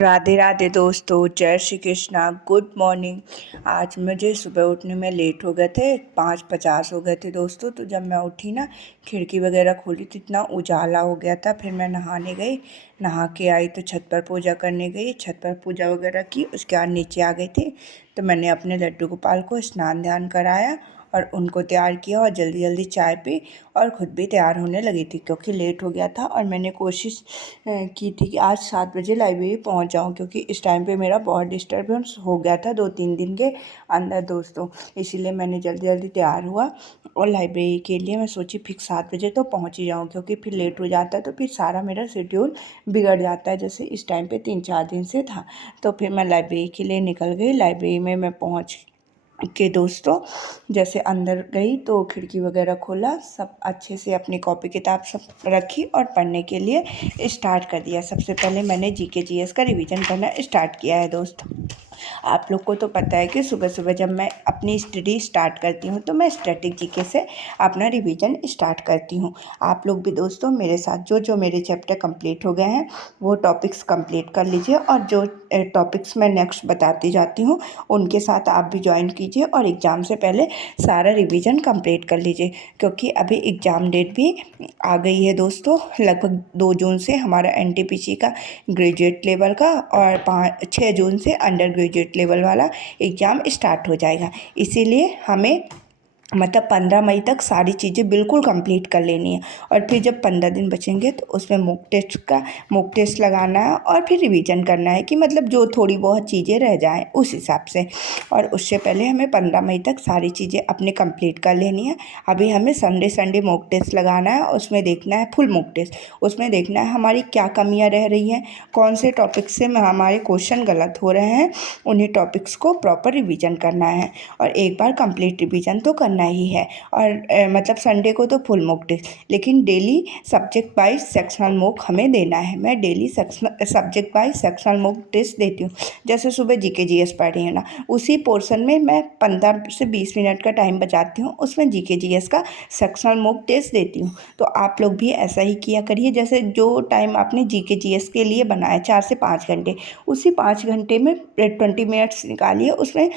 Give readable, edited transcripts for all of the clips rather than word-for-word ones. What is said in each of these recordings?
राधे राधे दोस्तों, जय Shri Krishna. Good morning. आज मुझे सुबह उठने में लेट हो गए थे, 5:50 हो गए थे दोस्तों। तो जब मैं उठी ना, खिड़की वगैरह खोली तो इतना उजाला हो गया था। फिर मैं नहाने गई, नहा के आई तो छत पर पूजा करने गई, छत पर पूजा वगैरह की। उसके बाद नीचे आ गई थी तो मैंने अपने लड्डू गोपाल को स्नान ध्यान कराया और उनको तैयार किया और जल्दी जल्दी चाय पी और ख़ुद भी तैयार होने लगी थी क्योंकि लेट हो गया था। और मैंने कोशिश की थी कि आज 7 बजे लाइब्रेरी पहुंच जाऊं, क्योंकि इस टाइम पे मेरा बहुत डिस्टर्बेंस हो गया था 2-3 दिन के अंदर दोस्तों। इसीलिए मैंने जल्दी जल्दी तैयार हुआ और लाइब्रेरी के लिए मैं सोची फिक्स 7 बजे तो पहुंच ही जाऊँ, क्योंकि फिर लेट हो जाता है तो फिर सारा मेरा शेड्यूल बिगड़ जाता है, जैसे इस टाइम पे 3-4 दिन से था। तो फिर मैं लाइब्रेरी के लिए निकल गई। लाइब्रेरी में मैं पहुंच के दोस्तों जैसे अंदर गई तो खिड़की वगैरह खोला, सब अच्छे से अपनी कॉपी किताब सब रखी और पढ़ने के लिए स्टार्ट कर दिया। सबसे पहले मैंने जीके जीएस का रिवीजन करना स्टार्ट किया है दोस्तों। आप लोग को तो पता है कि सुबह सुबह जब मैं अपनी स्टडी स्टार्ट करती हूँ तो मैं स्टैटिक जीके से अपना रिवीजन स्टार्ट करती हूँ। आप लोग भी दोस्तों मेरे साथ जो जो मेरे चैप्टर कंप्लीट हो गए हैं वो टॉपिक्स कंप्लीट कर लीजिए, और जो टॉपिक्स मैं नेक्स्ट बताती जाती हूँ उनके साथ आप भी ज्वाइन कीजिए और एग्ज़ाम से पहले सारा रिवीजन कंप्लीट कर लीजिए, क्योंकि अभी एग्ज़ाम डेट भी आ गई है दोस्तों। लगभग 2 जून से हमारा एनटीपीसी का ग्रेजुएट लेवल का और 6 जून से अंडर ग्रेजुएट लेवल वाला एग्ज़ाम स्टार्ट हो जाएगा। इसीलिए हमें मतलब 15 मई तक सारी चीज़ें बिल्कुल कंप्लीट कर लेनी है। और फिर जब 15 दिन बचेंगे तो उसमें मॉक टेस्ट लगाना है और फिर रिवीजन करना है कि मतलब जो थोड़ी बहुत चीज़ें रह जाएं उस हिसाब से। और उससे पहले हमें 15 मई तक सारी चीज़ें अपने कंप्लीट कर लेनी है। अभी हमें संडे मॉक टेस्ट लगाना है, उसमें देखना है फुल मॉक टेस्ट, उसमें देखना है हमारी क्या कमियाँ रह रही हैं, कौन से टॉपिक से हमारे क्वेश्चन गलत हो रहे हैं, उन्हीं टॉपिक्स को प्रॉपर रिवीजन करना है। और एक बार कंप्लीट रिवीजन तो करना ही है। और मतलब संडे को तो फुल मॉक टेस्ट, लेकिन daily subject wise sectional mock हमें देना है। मैं daily subject wise sectional mock test देती हूँ। जैसे सुबह जीके जीएस पढ़ रही है ना, उसी पोर्शन में मैं 15 से 20 मिनट का टाइम बचाती हूँ, उसमें जीके जीएस का सेक्शनल मॉक टेस्ट देती हूँ। तो आप लोग भी ऐसा ही किया करिए। जैसे जो टाइम आपने जीके जीएस के लिए बनाया 4 से 5 घंटे, उसी 5 घंटे में 20 मिनट्स निकालिए, उसमें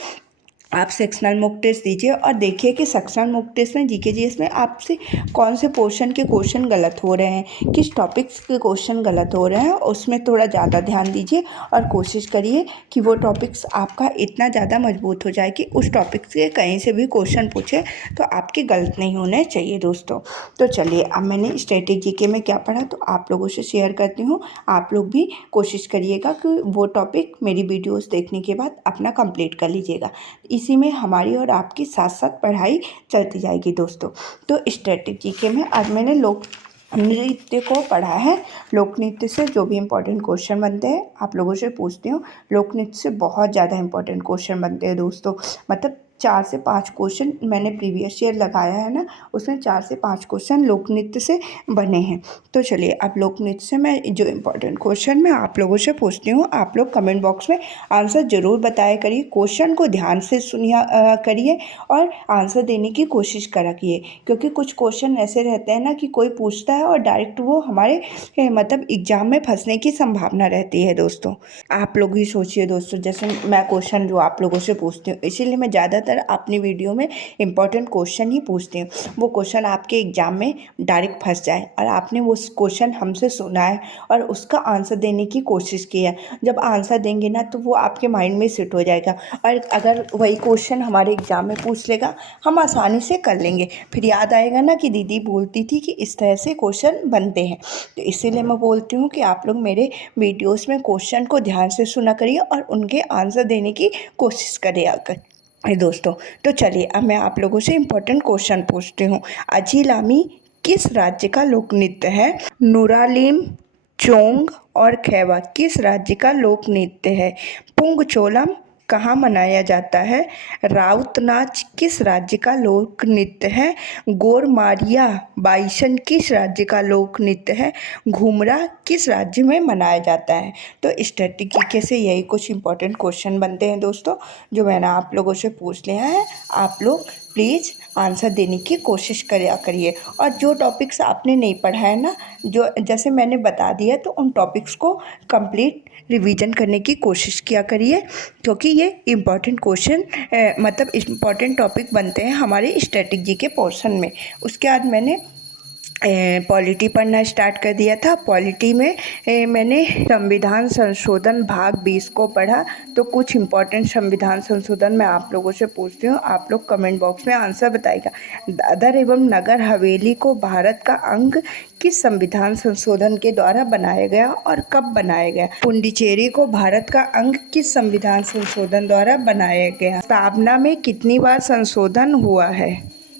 आप सेक्शनल मॉक टेस्ट दीजिए और देखिए कि सेक्शनल मॉक टेस्ट में जीके जीएस में आपसे कौन से पोर्शन के क्वेश्चन गलत हो रहे हैं, किस टॉपिक्स के क्वेश्चन गलत हो रहे हैं, उसमें थोड़ा ज़्यादा ध्यान दीजिए। और कोशिश करिए कि वो टॉपिक्स आपका इतना ज़्यादा मजबूत हो जाए कि उस टॉपिक से कहीं से भी क्वेश्चन पूछे तो आपके गलत नहीं होने चाहिए दोस्तों। तो चलिए, अब मैंने स्टैटिक जीके में क्या पढ़ा तो आप लोगों से शेयर करती हूँ। आप लोग भी कोशिश करिएगा कि वो टॉपिक मेरी वीडियोज़ देखने के बाद अपना कंप्लीट कर लीजिएगा। इसी में हमारी और आपकी साथ साथ पढ़ाई चलती जाएगी दोस्तों। तो स्टैटिक जीके में आज मैंने लोक नृत्य को पढ़ा है। लोक नृत्य से जो भी इम्पोर्टेंट क्वेश्चन बनते हैं आप लोगों से पूछती हूँ। लोक नृत्य से बहुत ज़्यादा इम्पोर्टेंट क्वेश्चन बनते हैं दोस्तों। मतलब 4 से 5 क्वेश्चन मैंने प्रीवियस ईयर लगाया है ना, उसमें 4 से 5 क्वेश्चन लोक नृत्य से बने हैं। तो चलिए, अब लोक नृत्य से मैं जो इम्पोर्टेंट क्वेश्चन मैं आप लोगों से पूछती हूँ, आप लोग कमेंट बॉक्स में आंसर ज़रूर बताया करिए। क्वेश्चन को ध्यान से सुनिया करिए और आंसर देने की कोशिश करा कीजिए, क्योंकि कुछ क्वेश्चन ऐसे रहते हैं ना कि कोई पूछता है और डायरेक्ट वो हमारे मतलब एग्ज़ाम में फंसने की संभावना रहती है दोस्तों। आप लोग ही सोचिए दोस्तों, जैसे मैं क्वेश्चन जो आप लोगों से पूछती हूँ, इसीलिए मैं ज़्यादातर अपनी वीडियो में इंपॉर्टेंट क्वेश्चन ही पूछती हूँ। वो क्वेश्चन आपके एग्ज़ाम में डायरेक्ट फंस जाए और आपने वो क्वेश्चन हमसे सुना है और उसका आंसर देने की कोशिश की है। जब आंसर देंगे ना तो वो आपके माइंड में सेट हो जाएगा, और अगर वही क्वेश्चन हमारे एग्ज़ाम में पूछ लेगा हम आसानी से कर लेंगे। फिर याद आएगा ना कि दीदी बोलती थी कि इस तरह से क्वेश्चन बनते हैं। तो इसीलिए मैं बोलती हूँ कि आप लोग मेरे वीडियोस में क्वेश्चन को ध्यान से सुना करिए और उनके आंसर देने की कोशिश करिए दोस्तों। तो चलिए, अब मैं आप लोगों से इम्पोर्टेंट क्वेश्चन पूछती हूँ। अजीलामी किस राज्य का लोक नृत्य है? नुरालिम, चोंग और खैवा किस राज्य का लोक नृत्य है? पुंगचोलम कहाँ मनाया जाता है? राउत नाच किस राज्य का लोक नृत्य है? गोरमारिया बाइसन किस राज्य का लोक नृत्य है? घुमरा किस राज्य में मनाया जाता है? तो स्टैटिस्टिक्स से यही कुछ इंपॉर्टेंट क्वेश्चन बनते हैं दोस्तों, जो मैंने आप लोगों से पूछ लिया है। आप लोग प्लीज़ आंसर देने की कोशिश करिए। और जो टॉपिक्स आपने नहीं पढ़ा है ना, जो जैसे मैंने बता दिया, तो उन टॉपिक्स को कंप्लीट रिवीजन करने की कोशिश किया करिए, क्योंकि ये इम्पॉर्टेंट क्वेश्चन मतलब इम्पॉर्टेंट टॉपिक बनते हैं हमारे स्टैटिक जी के पोर्शन में। उसके बाद मैंने पॉलिटी पढ़ना स्टार्ट कर दिया था। पॉलिटी में मैंने संविधान संशोधन भाग 20 को पढ़ा। तो कुछ इम्पॉर्टेंट संविधान संशोधन मैं आप लोगों से पूछती हूँ, आप लोग कमेंट बॉक्स में आंसर बताइएगा। दादर एवं नगर हवेली को भारत का अंग किस संविधान संशोधन के द्वारा बनाया गया और कब बनाया गया? पुडुचेरी को भारत का अंग किस संविधान संशोधन द्वारा बनाया गया? स्थापना में कितनी बार संशोधन हुआ है?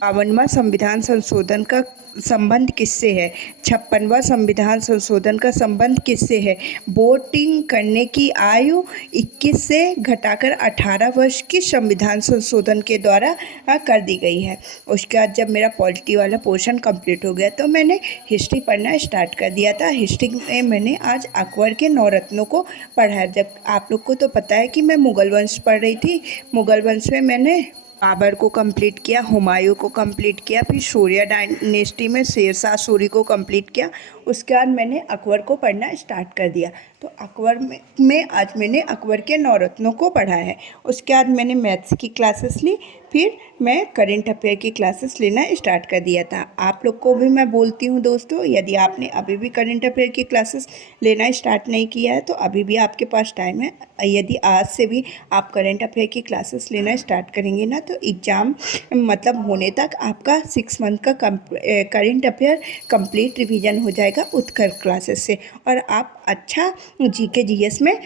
52वां संविधान संशोधन का संबंध किससे है? 56वां संविधान संशोधन का संबंध किससे है? वोटिंग करने की आयु 21 से घटाकर 18 वर्ष किस संविधान संशोधन के द्वारा कर दी गई है? उसके बाद जब मेरा पॉलिटी वाला पोर्शन कंप्लीट हो गया तो मैंने हिस्ट्री पढ़ना स्टार्ट कर दिया था। हिस्ट्री में मैंने आज अकबर के 9 रत्नों को पढ़ा है। जब आप लोग को तो पता है कि मैं मुगल वंश पढ़ रही थी। मुगल वंश में मैंने बाबर को कंप्लीट किया, हुमायूं को कंप्लीट किया, फिर सूर्य डायनेस्टी में शेरशाह सूरी को कंप्लीट किया। उसके बाद मैंने अकबर को पढ़ना स्टार्ट कर दिया। तो अकबर में आज मैंने अकबर के 9 रत्नों को पढ़ा है। उसके बाद मैंने मैथ्स की क्लासेस ली, फिर मैं करेंट अफेयर की क्लासेस लेना स्टार्ट कर दिया था। आप लोग को भी मैं बोलती हूँ दोस्तों, यदि आपने अभी भी करेंट अफेयर की क्लासेस लेना स्टार्ट नहीं किया है तो अभी भी आपके पास टाइम है। यदि आज से भी आप करेंट अफेयर की क्लासेस लेना स्टार्ट करेंगे ना तो एग्ज़ाम मतलब होने तक आपका 6 मंथ का करेंट अफेयर कंप्लीट रिवीजन हो जाएगा उत्कर्ष क्लासेस से, और आप अच्छा जीके जीएस में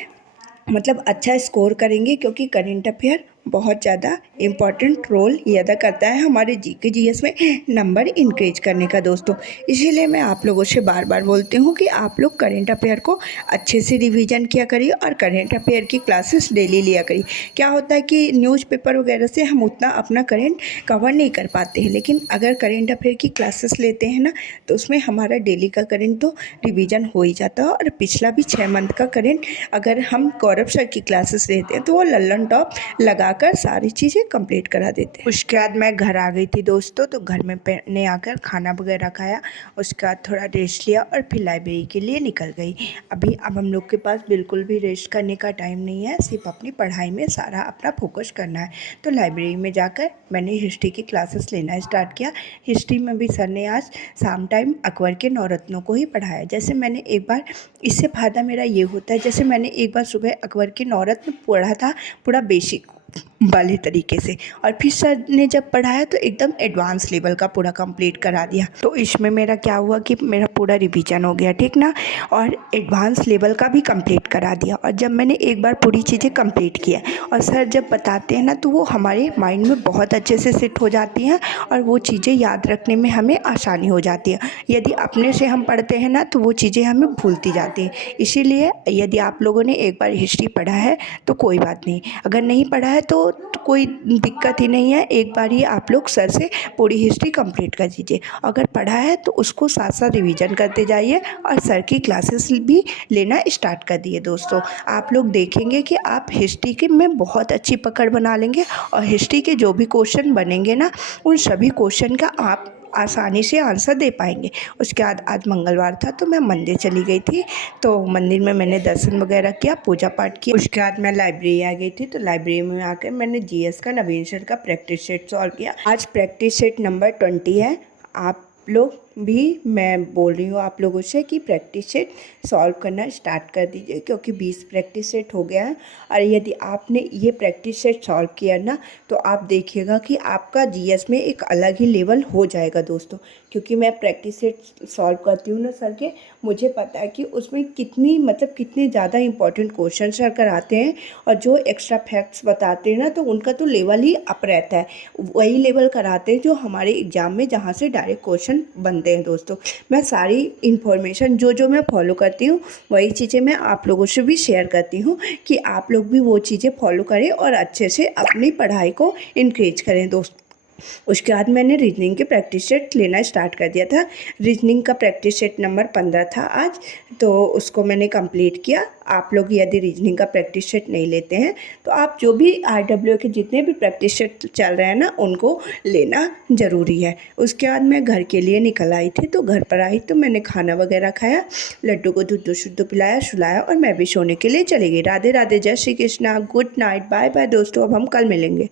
मतलब अच्छा स्कोर करेंगे, क्योंकि करेंट अफेयर बहुत ज़्यादा इम्पॉर्टेंट रोल अदा करता है हमारे जीके जीएस में नंबर इंक्रीज करने का दोस्तों। इसीलिए मैं आप लोगों से बार बार बोलती हूँ कि आप लोग करेंट अफेयर को अच्छे से रिवीजन किया करिए और करेंट अफेयर की क्लासेस डेली लिया करिए। क्या होता है कि न्यूज़पेपर वगैरह से हम उतना अपना करेंट कवर नहीं कर पाते हैं, लेकिन अगर करेंट अफेयर की क्लासेस लेते हैं ना तो उसमें हमारा डेली का करेंट तो रिवीजन हो ही जाता है। और पिछला भी 6 मंथ का करेंट अगर हम गौरव सर की क्लासेस लेते हैं तो वो लल्लन टॉप लगा कर सारी चीज़ें कंप्लीट करा देते हैं। उसके बाद मैं घर आ गई थी दोस्तों, तो घर में मैंने आकर खाना वगैरह खाया। उसके बाद थोड़ा रेस्ट लिया और फिर लाइब्रेरी के लिए निकल गई। अब हम लोग के पास बिल्कुल भी रेस्ट करने का टाइम नहीं है, सिर्फ अपनी पढ़ाई में सारा अपना फोकस करना है। तो लाइब्रेरी में जाकर मैंने हिस्ट्री की क्लासेस लेना स्टार्ट किया। हिस्ट्री में भी सर ने आज शाम टाइम अकबर के 9 रत्नों को ही पढ़ाया। जैसे मैंने एक बार, इससे फ़ायदा मेरा ये होता है, जैसे मैंने एक बार सुबह अकबर के 9 रत्न पढ़ा था पूरा बेसिक वाले तरीके से, और फिर सर ने जब पढ़ाया तो एकदम एडवांस लेवल का पूरा कंप्लीट करा दिया। तो इसमें मेरा क्या हुआ कि मेरा पूरा रिवीजन हो गया, ठीक ना, और एडवांस लेवल का भी कंप्लीट करा दिया। और जब मैंने एक बार पूरी चीज़ें कंप्लीट किया और सर जब बताते हैं ना तो वो हमारे माइंड में बहुत अच्छे से सेट हो जाती हैं और वो चीज़ें याद रखने में हमें आसानी हो जाती है। यदि अपने से हम पढ़ते हैं ना तो वो चीज़ें हमें भूलती जाती हैं। इसीलिए यदि आप लोगों ने एक बार हिस्ट्री पढ़ा है तो कोई बात नहीं, अगर नहीं पढ़ा है तो कोई दिक्कत ही नहीं है, एक बार ही आप लोग सर से पूरी हिस्ट्री कंप्लीट कर दीजिए। अगर पढ़ा है तो उसको साथ साथ रिवीजन करते जाइए और सर की क्लासेस भी लेना स्टार्ट कर दिए दोस्तों। आप लोग देखेंगे कि आप हिस्ट्री के में बहुत अच्छी पकड़ बना लेंगे और हिस्ट्री के जो भी क्वेश्चन बनेंगे ना उन सभी क्वेश्चन का आप आसानी से आंसर दे पाएंगे। उसके बाद आज मंगलवार था तो मैं मंदिर चली गई थी, तो मंदिर में मैंने दर्शन वगैरह किया, पूजा पाठ किया। उसके बाद मैं लाइब्रेरी आ गई थी, तो लाइब्रेरी में आकर मैंने जीएस का नवीन सर का प्रैक्टिस सेट सॉल्व किया। आज प्रैक्टिस सेट नंबर 20 है। आप लोग भी, मैं बोल रही हूँ आप लोगों से कि प्रैक्टिस सेट सॉल्व करना स्टार्ट कर दीजिए, क्योंकि 20 प्रैक्टिस सेट हो गया है। और यदि आपने ये प्रैक्टिस सेट सॉल्व किया ना तो आप देखिएगा कि आपका जीएस में एक अलग ही लेवल हो जाएगा दोस्तों। क्योंकि मैं प्रैक्टिस सेट सॉल्व करती हूँ ना सर के, मुझे पता है कि उसमें कितने ज़्यादा इंपॉर्टेंट क्वेश्चन सर कराते हैं, और जो एक्स्ट्रा फैक्ट्स बताते हैं ना तो उनका तो लेवल ही अप रहता है। वही लेवल कराते हैं जो हमारे एग्ज़ाम में जहाँ से डायरेक्ट क्वेश्चन बनते हैं दोस्तों। मैं सारी इन्फॉर्मेशन जो मैं फॉलो करती हूँ वही चीज़ें मैं आप लोगों से भी शेयर करती हूँ कि आप लोग भी वो चीज़ें फॉलो करें और अच्छे से अपनी पढ़ाई को इंक्रीज करें दोस्तों। उसके बाद मैंने रीजनिंग के प्रैक्टिस सेट लेना स्टार्ट कर दिया था। रीजनिंग का प्रैक्टिस सेट नंबर 15 था आज, तो उसको मैंने कंप्लीट किया। आप लोग यदि रीजनिंग का प्रैक्टिस सेट नहीं लेते हैं तो आप जो भी RWA के जितने भी प्रैक्टिस सेट चल रहे हैं ना, उनको लेना ज़रूरी है। उसके बाद मैं घर के लिए निकल आई थी, तो घर पर आई तो मैंने खाना वगैरह खाया, लड्डू को दूध शुद्ध पिलाया, सुलाया और मैं भी सोने के लिए चली गई। राधे राधे, जय Shri Krishna, good night, bye bye दोस्तों। अब हम कल मिलेंगे।